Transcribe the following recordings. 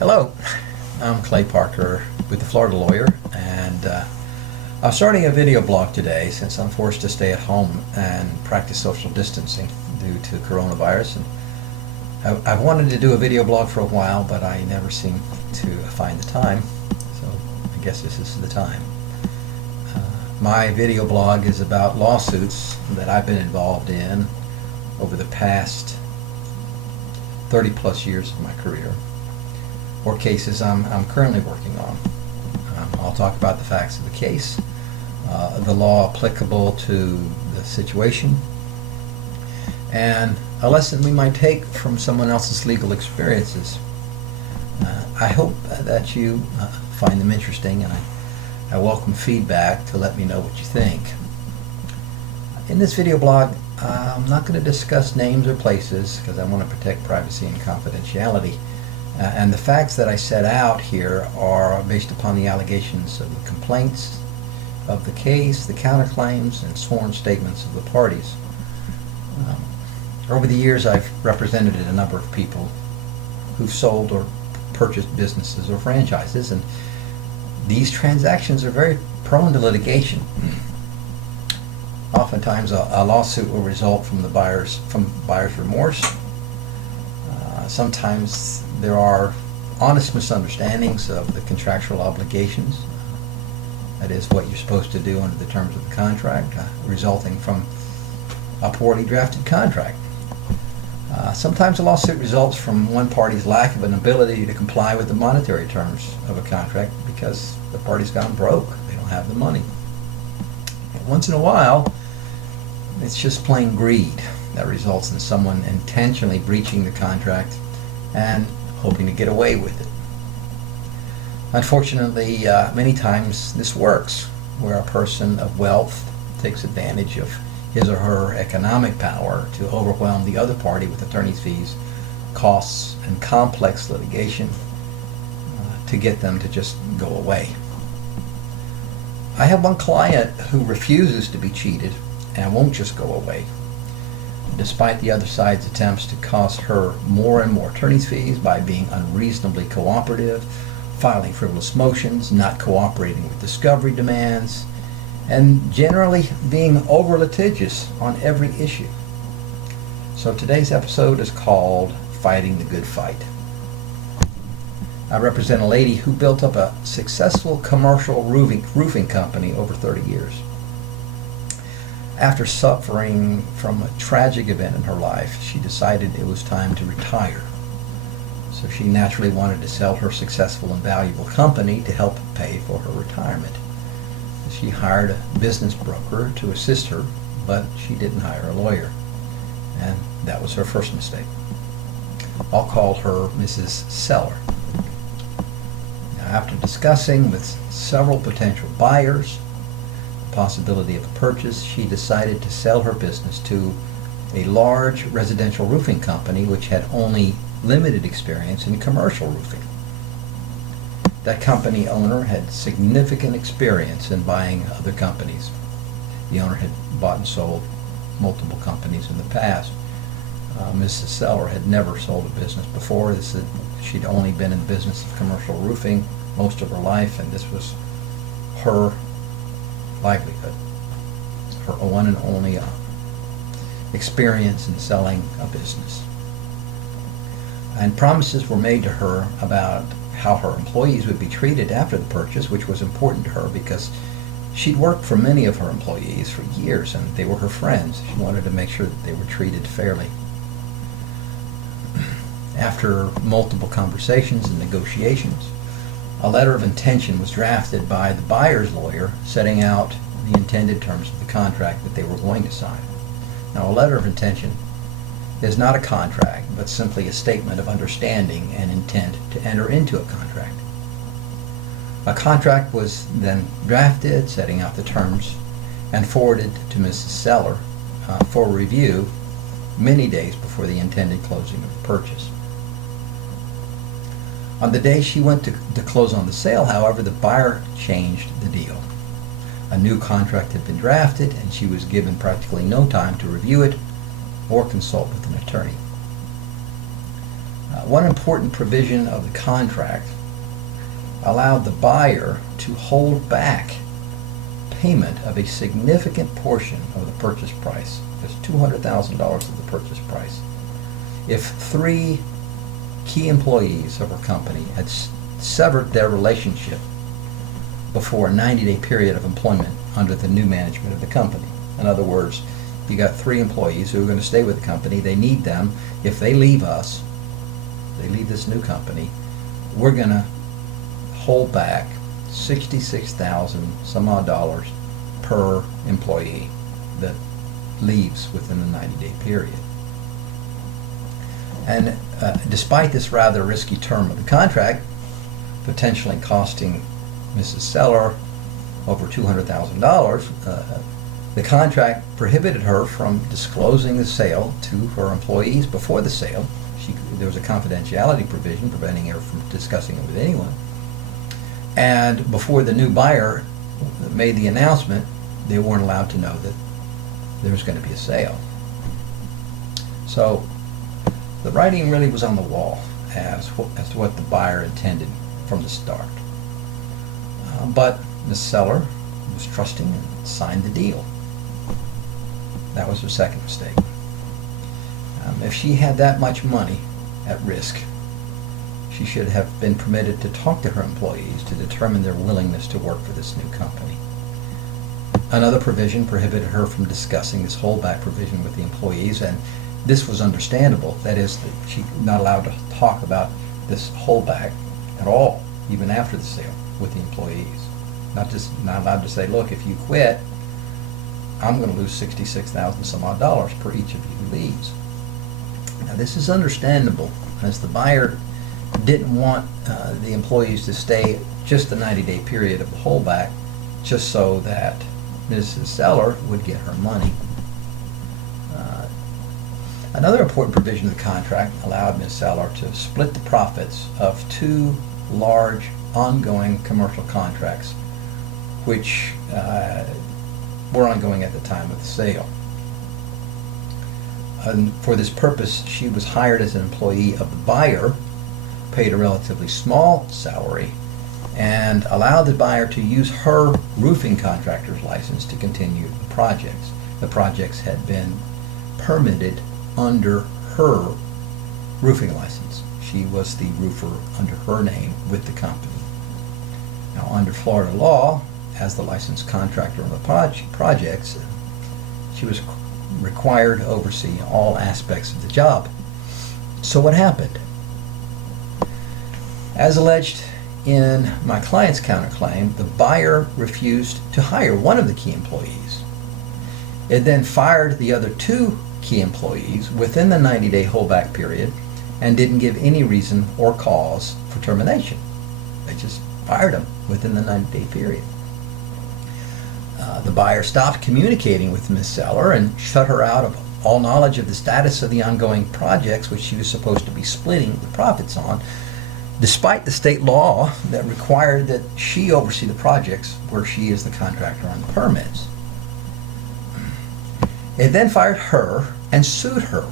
Hello, I'm Clay Parker with the Florida Lawyer, and I'm starting a video blog today since I'm forced to stay at home and practice social distancing due to coronavirus. And I've wanted to do a video blog for a while, but I never seem to find the time, so I guess this is the time. My video blog is about lawsuits that I've been involved in over the past 30 plus years of my career, or cases I'm currently working on. I'll talk about the facts of the case, the law applicable to the situation, and a lesson we might take from someone else's legal experiences. I hope that you find them interesting, and I welcome feedback to let me know what you think. In this video blog, I'm not going to discuss names or places because I want to protect privacy and confidentiality. And the facts that I set out here are based upon the allegations of the complaints of the case, the counterclaims, and sworn statements of the parties. Over the years, I've represented a number of people who've sold or purchased businesses or franchises, and these transactions are very prone to litigation. Oftentimes, a lawsuit will result from buyer's remorse. Sometimes there are honest misunderstandings of the contractual obligations. That is what you're supposed to do under the terms of the contract, resulting from a poorly drafted contract. Sometimes a lawsuit results from one party's lack of an ability to comply with the monetary terms of a contract because the party's gone broke. They don't have the money. And once in a while, it's just plain greed that results in someone intentionally breaching the contract and hoping to get away with it. Unfortunately, many times this works, where a person of wealth takes advantage of his or her economic power to overwhelm the other party with attorney's fees, costs, and complex litigation to get them to just go away. I have one client who refuses to be cheated and won't just go away, despite the other side's attempts to cost her more and more attorney's fees by being unreasonably cooperative, filing frivolous motions, not cooperating with discovery demands, and generally being over litigious on every issue. So today's episode is called Fighting the Good Fight. I represent a lady who built up a successful commercial roofing company over 30 years. After suffering from a tragic event in her life, she decided it was time to retire. So she naturally wanted to sell her successful and valuable company to help pay for her retirement. She hired a business broker to assist her, but she didn't hire a lawyer. And that was her first mistake. I'll call her Mrs. Seller. Now, after discussing with several potential buyers the possibility of a purchase, she decided to sell her business to a large residential roofing company which had only limited experience in commercial roofing. That company owner had significant experience in buying other companies. The owner had bought and sold multiple companies in the past. Mrs. Seller had never sold a business before. She'd only been in the business of commercial roofing most of her life, and this was her livelihood, her one and only experience in selling a business. And promises were made to her about how her employees would be treated after the purchase, which was important to her because she'd worked for many of her employees for years and they were her friends. She wanted to make sure that they were treated fairly. After multiple conversations and negotiations, a letter of intention was drafted by the buyer's lawyer setting out the intended terms of the contract that they were going to sign. Now, a letter of intention is not a contract, but simply a statement of understanding and intent to enter into a contract. A contract was then drafted, setting out the terms, and forwarded to Mrs. Seller for review many days before the intended closing of the purchase. On the day she went to close on the sale, however, the buyer changed the deal. A new contract had been drafted, and she was given practically no time to review it or consult with an attorney. One important provision of the contract allowed the buyer to hold back payment of a significant portion of the purchase price. There's $200,000 of the purchase price. If 3 key employees of her company had severed their relationship before a 90-day period of employment under the new management of the company. In other words, you got 3 employees who are going to stay with the company. They need them. If they leave us, they leave this new company, we're going to hold back $66,000 some odd dollars per employee that leaves within the 90-day period. And despite this rather risky term of the contract, potentially costing Mrs. Seller over $200,000, the contract prohibited her from disclosing the sale to her employees before the sale. There was a confidentiality provision preventing her from discussing it with anyone. And before the new buyer made the announcement, they weren't allowed to know that there was going to be a sale. So the writing really was on the wall as to what the buyer intended from the start. But Ms. Seller was trusting and signed the deal. That was her second mistake. If she had that much money at risk, she should have been permitted to talk to her employees to determine their willingness to work for this new company. Another provision prohibited her from discussing this holdback provision with the employees, and this was understandable. That is, that she's not allowed to talk about this holdback at all, even after the sale, with the employees. Not allowed to say, look, if you quit, I'm going to lose $66,000 some odd dollars per each of you who leaves. Now this is understandable, as the buyer didn't want the employees to stay just the 90-day period of the holdback, just so that Mrs. Seller would get her money. Another important provision of the contract allowed Ms. Seller to split the profits of 2 large ongoing commercial contracts, which were ongoing at the time of the sale. And for this purpose, she was hired as an employee of the buyer, paid a relatively small salary, and allowed the buyer to use her roofing contractor's license to continue the projects. The projects had been permitted under her roofing license. She was the roofer under her name with the company. Now, under Florida law, as the licensed contractor on the projects, she was required to oversee all aspects of the job. So what happened? As alleged in my client's counterclaim, the buyer refused to hire one of the key employees. It then fired the other 2 key employees within the 90-day holdback period and didn't give any reason or cause for termination. They just fired them within the 90-day period. The buyer stopped communicating with Ms. Seller and shut her out of all knowledge of the status of the ongoing projects which she was supposed to be splitting the profits on, despite the state law that required that she oversee the projects where she is the contractor on the permits. It then fired her and sued her,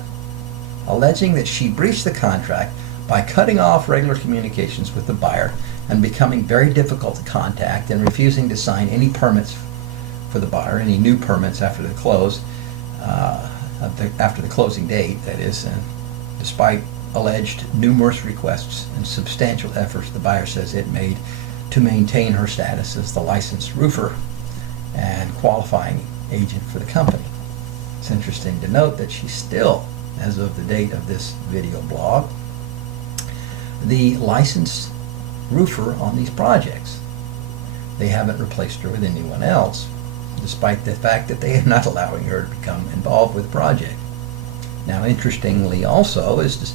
alleging that she breached the contract by cutting off regular communications with the buyer and becoming very difficult to contact and refusing to sign any permits for the buyer, any new permits after the close, after the closing date, that is, and despite alleged numerous requests and substantial efforts the buyer says it made to maintain her status as the licensed roofer and qualifying agent for the company. It's interesting to note that she's still, as of the date of this video blog, the licensed roofer on these projects. They haven't replaced her with anyone else, despite the fact that they are not allowing her to become involved with the project. Now, interestingly also is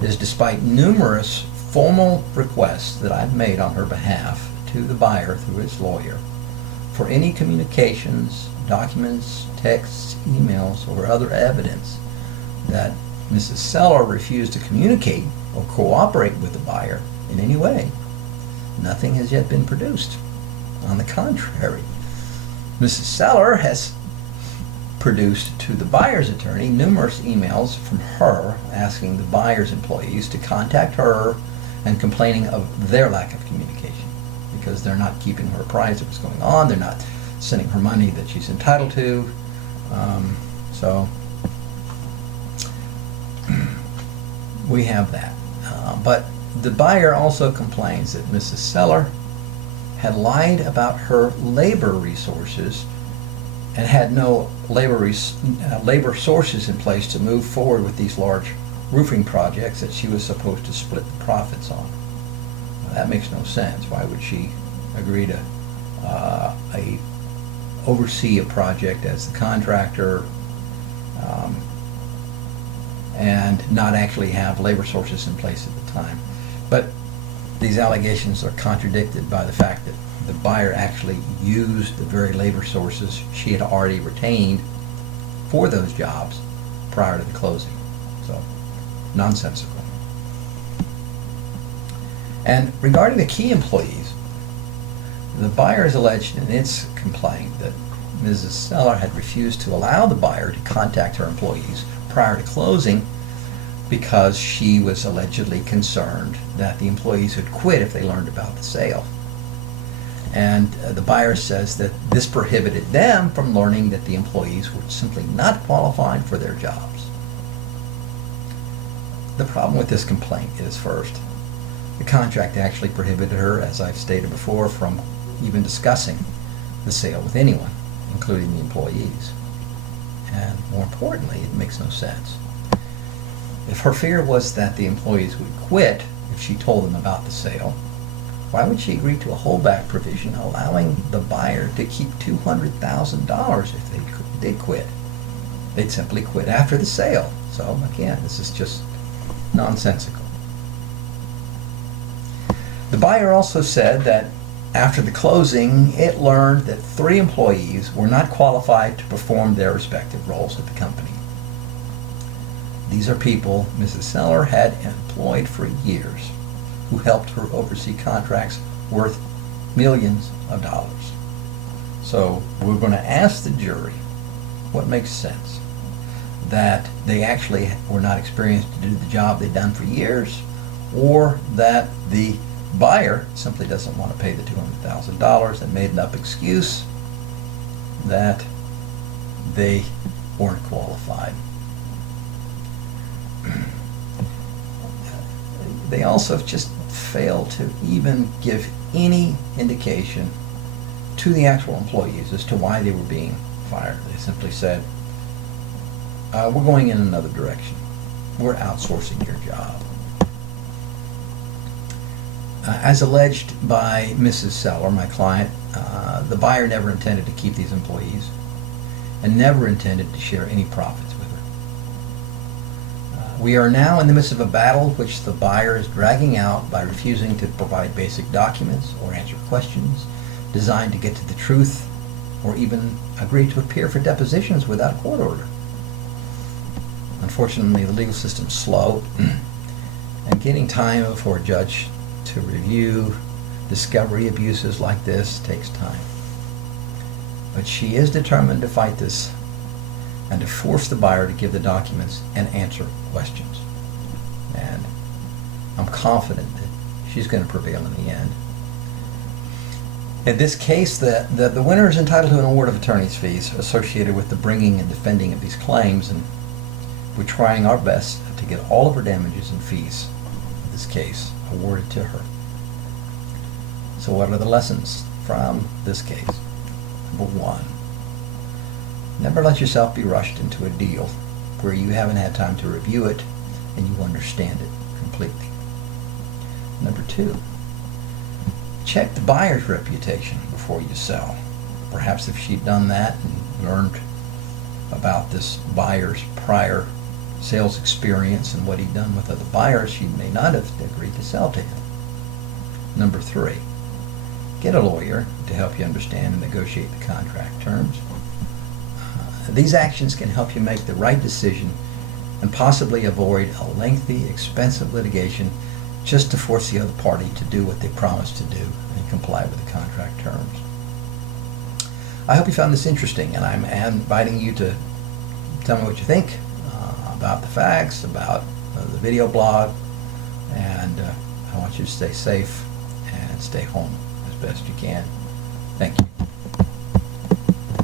despite numerous formal requests that I've made on her behalf to the buyer through his lawyer for any communications, documents, texts, emails, or other evidence that Mrs. Seller refused to communicate or cooperate with the buyer in any way, nothing has yet been produced. On the contrary, Mrs. Seller has produced to the buyer's attorney numerous emails from her asking the buyer's employees to contact her and complaining of their lack of communication because they're not keeping her apprised of what's going on, they're not sending her money that she's entitled to. So we have that. But the buyer also complains that Mrs. Seller had lied about her labor resources and had no labor sources in place to move forward with these large roofing projects that she was supposed to split the profits on. Well, that makes no sense. Why would she agree to oversee a project as the contractor and not actually have labor sources in place at the time? But these allegations are contradicted by the fact that the buyer actually used the very labor sources she had already retained for those jobs prior to the closing. So, nonsensical. And regarding the key employees, the buyer has alleged in its complaint that Mrs. Seller had refused to allow the buyer to contact her employees prior to closing because she was allegedly concerned that the employees would quit if they learned about the sale. And the buyer says that this prohibited them from learning that the employees were simply not qualified for their jobs. The problem with this complaint is, first, the contract actually prohibited her, as I've stated before, from even discussing the sale with anyone, including the employees. And more importantly, it makes no sense. If her fear was that the employees would quit if she told them about the sale, why would she agree to a holdback provision allowing the buyer to keep $200,000 if they did quit? They'd simply quit after the sale. So again, this is just nonsensical. The buyer also said that after the closing, it learned that 3 employees were not qualified to perform their respective roles at the company. These are people Mrs. Seller had employed for years who helped her oversee contracts worth millions of dollars. So we're going to ask the jury what makes sense. That they actually were not experienced to do the job they'd done for years, or that the buyer simply doesn't want to pay the $200,000 and made an up excuse that they weren't qualified. They also just failed to even give any indication to the actual employees as to why they were being fired. They simply said, we're going in another direction. We're outsourcing your job. As alleged by Mrs. Seller, my client, the buyer never intended to keep these employees and never intended to share any profits with her. We are now in the midst of a battle which the buyer is dragging out by refusing to provide basic documents or answer questions designed to get to the truth, or even agree to appear for depositions without a court order. Unfortunately, the legal system's slow, and getting time for a judge to review discovery abuses like this takes time. But she is determined to fight this and to force the buyer to give the documents and answer questions. And I'm confident that she's going to prevail in the end. In this case, the winner is entitled to an award of attorney's fees associated with the bringing and defending of these claims, and we're trying our best to get all of her damages and fees in this case awarded to her. So what are the lessons from this case? Number 1, never let yourself be rushed into a deal where you haven't had time to review it and you understand it completely. Number 2, check the buyer's reputation before you sell. Perhaps if she'd done that and learned about this buyer's prior sales experience and what he'd done with other buyers, she may not have agreed to sell to him. Number 3, get a lawyer to help you understand and negotiate the contract terms. These actions can help you make the right decision and possibly avoid a lengthy, expensive litigation just to force the other party to do what they promised to do and comply with the contract terms. I hope you found this interesting, and I'm inviting you to tell me what you think about the facts, about the video blog, and I want you to stay safe and stay home as best you can. Thank you.